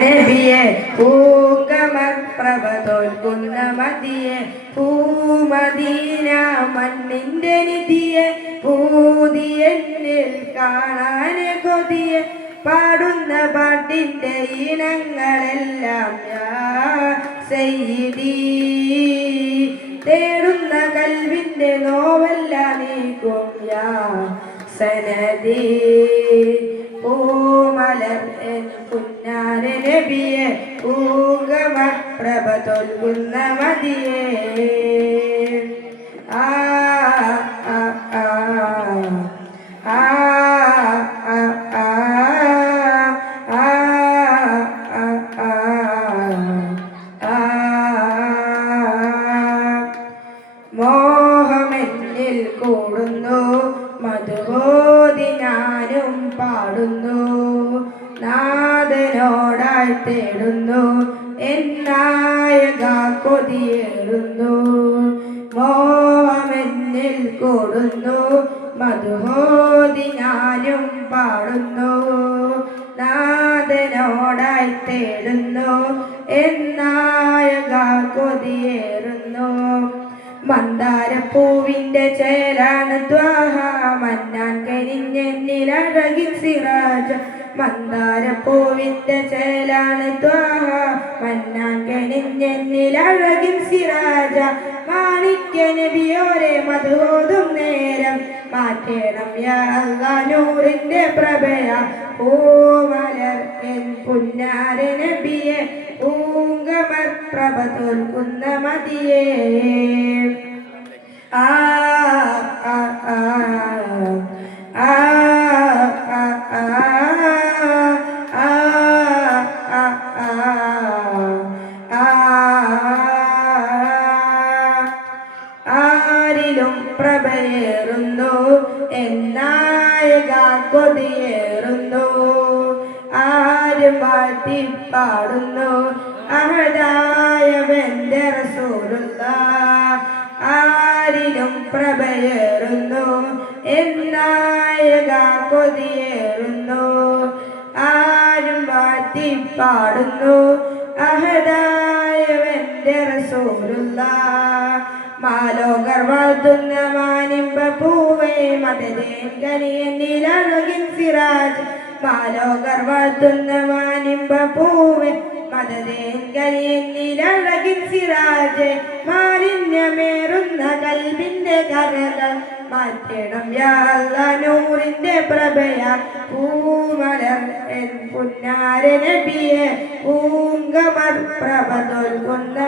നബിയെ പൂങ്കമർ പ്രഭ തോൽക്കുന്ന മതിയെ പൂമദീന മണ്ണിന്റെ നിധിയെ പൂതിയെന്നിൽ കാണാൻ കൊതിയെ പാടുന്ന പാട്ടിന്റെ ഇനങ്ങളെല്ലാം യാ സയ്യിദി തേടുന്ന കൽവിന്റെ നോവല്ല നീക്കും യാ സനദി പൂമലർ പുന്നാര നബിയെ പൂങ്കമ പ്രഭ തോൽക്കുന്ന മതിയെ ആ ആ ആ ആ മോഹമെന്നിൽ കൂടുന്നു മധുബോധി ഞാനും പാടുന്നു നാഥനോടായി തേടുന്നു എന്നായക കൊതിയേറുന്നു മോഹമെന്നിൽ കൂടുന്നു മധുബോധി ഞാനും പാടുന്നു നാഥനോടായി തേടുന്നു എന്നായക കൊതിയേറുന്നു മന്ദാരപ്പൂവിന്റെ ചേലാണ് ദ്വാഹ മന്നാൻ കരിഞ്ഞെന്നിലഴകിൻ സിറാജ മന്ദാരപ്പൂവിന്റെ ചേലാണ് ദ്വാഹ മന്നാൻ കരിഞ്ഞെന്നിലഴകിൻ സിറാജ മാണിക്യ നബിയോരെ മധുവോതും നേരം മാറ്റേണം യാ അല്ലാഹ് നൂറിന്റെ പ്രഭയ പൂമലർ എൻ പുന്നാര നബിയെ പൂങ്കമർ പ്രഭ തോൽക്കുന്ന മതിയെ ആ ആ ആ ആ ആരിലും പ്രഭയേറുന്നു എന്നായക കൊതിയേറുന്നു ആരും വാഴ്ത്തി പാടുന്നു അഹദായവന്റെ റസൂലുള്ളാഹ് ആരിലും പ്രഭയേറുന്നു എന്നായക കൊതിയേറുന്നു ആരും വാഴ്ത്തി പാടുന്നു അഹദായവന്റെ റസൂലുള്ളാഹ് മാലോകർ വാഴ്ത്തുന്ന മാനിമ്പ പൂവേ മദദേൻ കനിയന്നിലഴകിൻ സിറാജ് മാലോകർ വാഴ്ത്തുന്ന മാനിമ്പ പൂവേ മദദേൻ കനിയന്നിലഴകിൻ സിറാജ് മാലിന്യമേറുന്ന കൽബിന്റെ കരകൾ മാറ്റണം യാ അല്ലാഹ് നൂറിന്റെ പ്രഭയ പൂമലർ എൻ പുന്നാര നബിയെ പൂങ്കമർ പ്രഭ തോൽക്കുന്ന